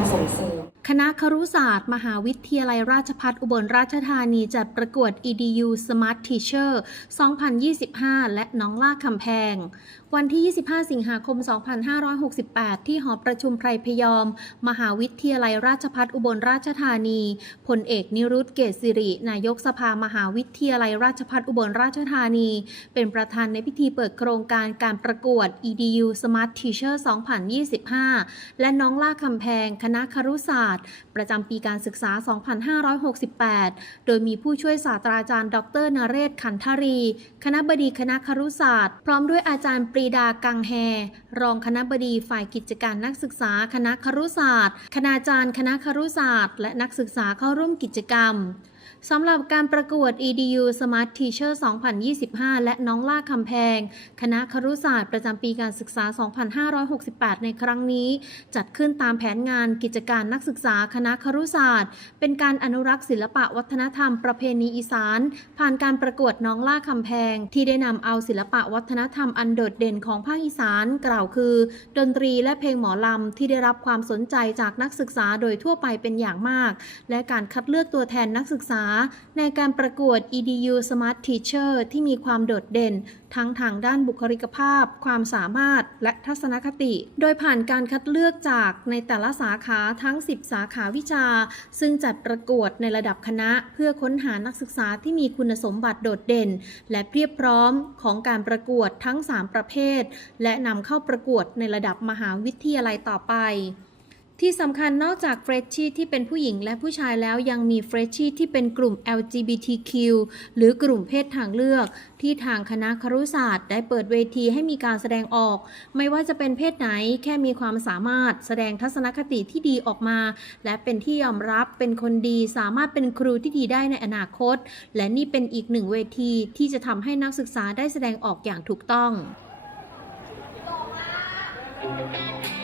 การส่งเสริม คณะครุศาสตร์ มหาวิทยาลัยราชภัฏอุบลราชธานีจัดประกวด EDU Smart Teacher 2025 และน้องล่าคำแพง วันที่ 25 สิงหาคม 2568 ที่หอประชุมไพรพยอม มหาวิทยาลัยราชภัฏอุบลราชธานีพลเอกนิรุตเกษสิริ นายกสภามหาวิทยาลัยราชภัฏอุบลราชธานี เป็นประธานในพิธีเปิดโครงการการประกวด EDU Smart Teacher 2025 และน้องล่าคำแพง คณะครุศาสตร์ประจำปีการศึกษา 2568 โดยมีผู้ช่วยศาสตราจารย์ ดรนเรศขันธรี คณะบดีคณะครุศาสตร์ พร้อมด้วยอาจารย์ปรีดากังแฮ รองคณะบดีฝ่ายกิจการนักศึกษาคณะครุศาสตร์ คณาจารย์คณะครุศาสตร์ และนักศึกษาเข้าร่วมกิจกรรม สำหรับการประกวด EDU Smart Teacher 2025 และน้องล่าคำแพง คณะครุศาสตร์ประจำปีการศึกษา 2568 ในครั้งนี้ จัดขึ้นตามแผนงานกิจการนักศึกษาคณะครุศาสตร์ เป็นการอนุรักษ์ศิลปะวัฒนธรรมประเพณีอีสาน ผ่านการประกวดน้องล่าคำแพง ที่ได้นำเอาศิลปะวัฒนธรรมอันโดดเด่นของภาคอีสาน กล่าวคือ ดนตรีและเพลงหมอลำที่ได้รับความสนใจจากนักศึกษาโดยทั่วไปเป็นอย่างมาก และการคัดเลือกตัวแทนนักศึกษาในการประกวด EDU Smart Teacher ที่มีความโดดเด่น ทั้งทางด้านบุคลิกภาพ ความสามารถ และทัศนคติ โดยผ่านการคัดเลือกจากในแต่ละสาขาทั้ง 10 สาขาวิชา ซึ่งจัดประกวดในระดับคณะ เพื่อค้นหานักศึกษาที่มีคุณสมบัติโดดเด่น และเพียบพร้อมของการประกวดทั้ง 3 ประเภท และนำเข้าประกวดในระดับมหาวิทยาลัยต่อไป ที่สำคัญนอกจากเฟรชชี่ที่เป็นผู้หญิงและผู้ชายแล้วยังมีเฟรชชี่ที่เป็นกลุ่ม LGBTQ หรือกลุ่มเพศทางเลือก ที่ทางคณะครุศาสตร์ ได้เปิดเวทีให้มีการแสดงออก ไม่ว่าจะเป็นเพศไหนแค่มีความสามารถแสดงทัศนคติที่ดีออกมา และเป็นที่ยอมรับเป็นคนดีสามารถเป็นครูที่ดีได้ในอนาคต และนี่เป็นอีกหนึ่งเวทีที่จะทำให้นักศึกษาได้แสดงออกอย่างถูกต้อง Thank